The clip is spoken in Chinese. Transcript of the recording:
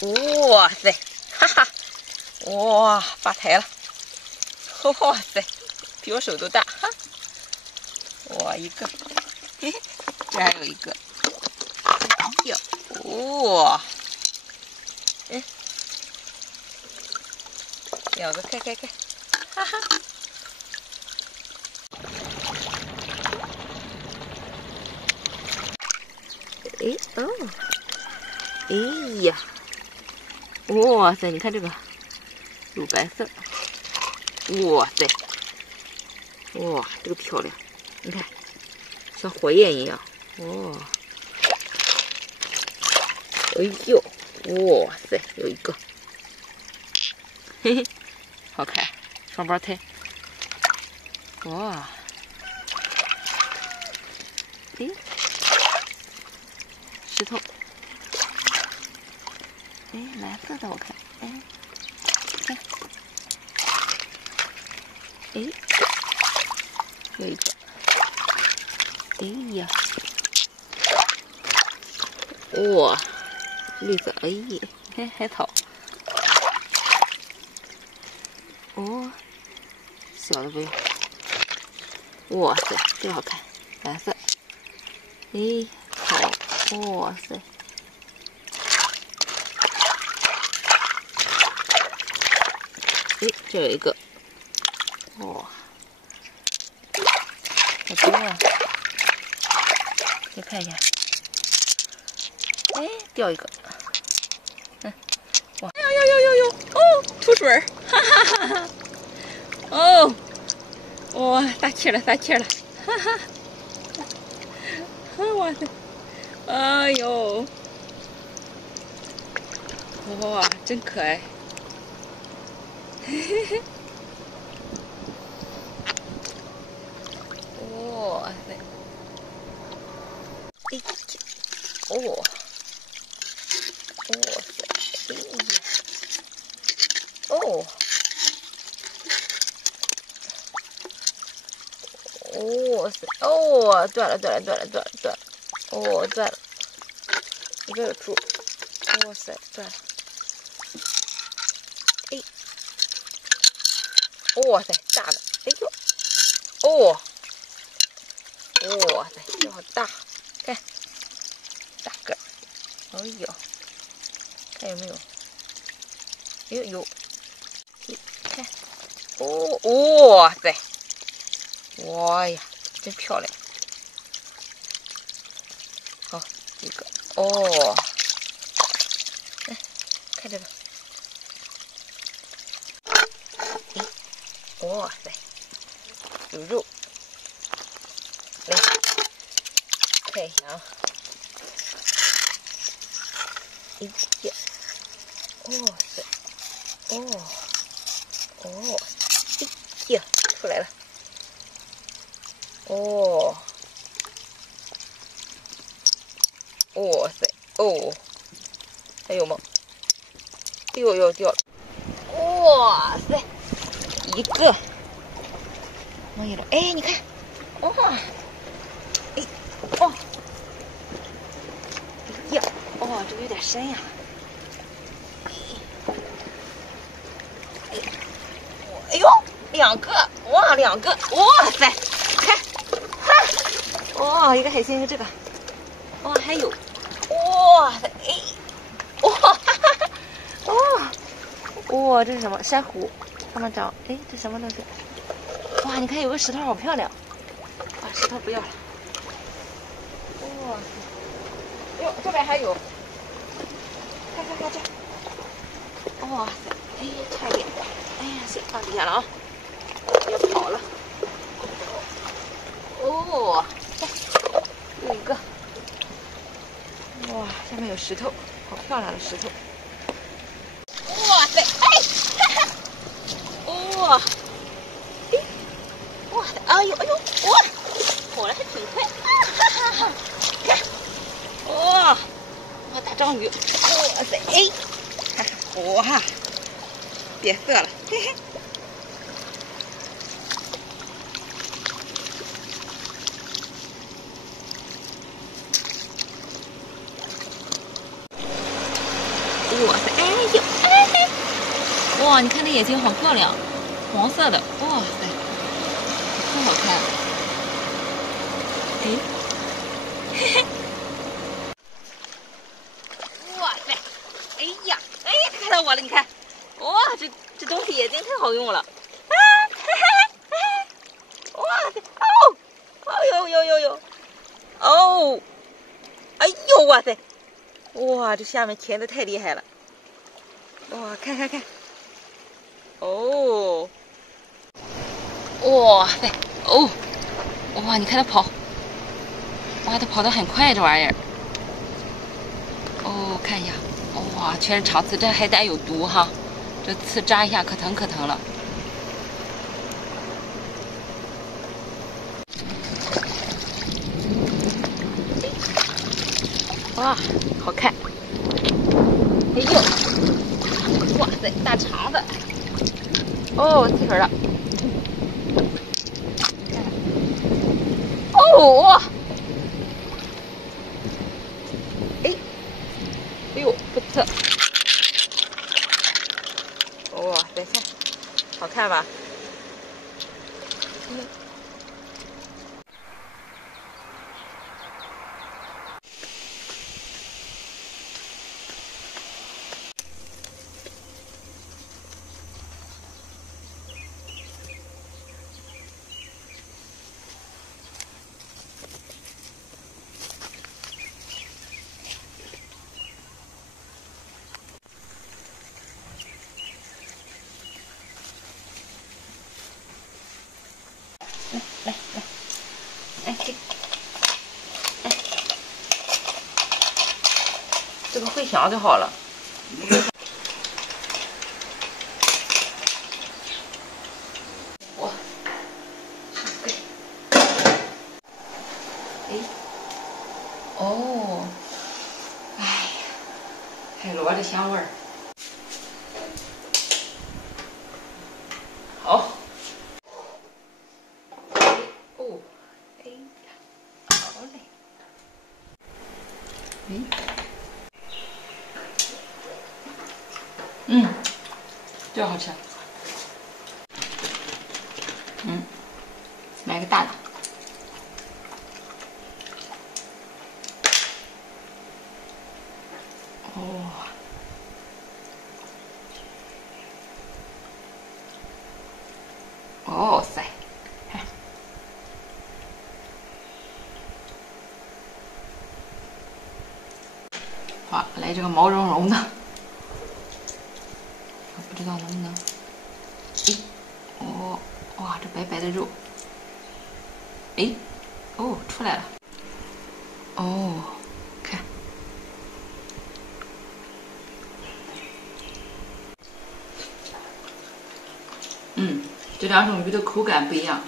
哇塞，哈哈，哇，发财了！哇塞，比我手都大哈！哇，一个，嘿嘿，这还有一个，哎呦，哇，嗯，两个，开，哈哈。哎哦，哎呀，哇塞，你看这个乳白色，哇塞，哇，这个漂亮，你看像火焰一样，哇，哎呦，哇塞，有一个，嘿嘿，好看，双胞胎，哇，哎，石头。哎，蓝色的我看，哎，看，哎，有一个，哎呀，哇，绿色，哎呀，你看海草，哦，小的不要，哇塞，这个好看，蓝色，哎，好，哇塞。哎，这有一个，哇，好多啊！再看一下，哎，掉一个，嗯，哇，呦，哦，吐水儿，哈哈哈哈，哦，哇，撒气了，哈哈，哇塞，哎呦，哇，真可爱。嘿嘿嘿，哇塞，哎呀，哦，哇塞，哎呀，哦，哇塞，哦，断了，哦，断了，一个有珠，哇塞，断了，哎，哇塞，大的，哎呦，哦。哇塞，这好大！看，大个儿，哎呦，看有没有？哎呦有，看，哦，哇塞，哇呀，真漂亮！好，一个，哦，来，看这个，哎，哇塞，有肉，来，看一下啊。哎呀，哇塞，哦，哎呀，出来了，哦，哇塞，哦，还有吗？哎呦，掉了，哇塞，一个，没有了，哎，你看，哇，哎，哦，哎呀，哦，这个有点深呀。哎呦，两个，哇，两个，哇塞，看，哈，哇，一个海星，一个这个，哇，还有，哇塞，哎，哇，哈哈，哇，哇，这是什么？珊瑚，上面长，哎，这什么东西？哇，你看有个石头好漂亮，啊，石头不要了，哇塞，哟，这边还有，看这，哇塞，哎，差一点，哎呀，行，放底下了啊。别跑了！哦，有一个，哇，下面有石头，好漂亮的石头！哇塞，哎，哈哈，哇，哎，哇塞，哎呦，哇，跑的还挺快，哈哈哈！看，哇，哇，大章鱼，哇塞，哎，哇，变色了，嘿嘿。哎哇塞，哎呦，哎，哇，你看这眼睛好漂亮，黄色的，哇塞，太好看了。哎，嘿嘿，哇塞，哎呀，哎呀，看到我了，你看，哇，这东西眼睛太好用了，啊，嘿嘿嘿，哇塞，哦，哦呦呦呦呦，哦，哎呦，哇塞，哇，这下面甜的太厉害了，哇，看看看。哦，哇塞，哦，哇，你看它跑，哇，它跑得很快，这玩意儿。哦，看一下，哇，全是长刺，这还带有毒哈，这刺扎一下可疼可疼了。哇，好看。哎呦，哇塞，大肠子。哦，刺粉了。哦，哇。哎，哎呦，不刺。哇，再看，好看吧？来来，哎这，哎，这个会响就好了。哇，对，哎，哦，哎呀，海螺的香味儿。好。哦，哎呀，好嘞。嗯，这好吃。嗯，来个大的。哦，哦塞，看，好，来这个毛茸茸的，不知道能不能。哎，哦，哇，这白白的肉。哎，哦，出来了。哦，看，这两种鱼的口感不一样。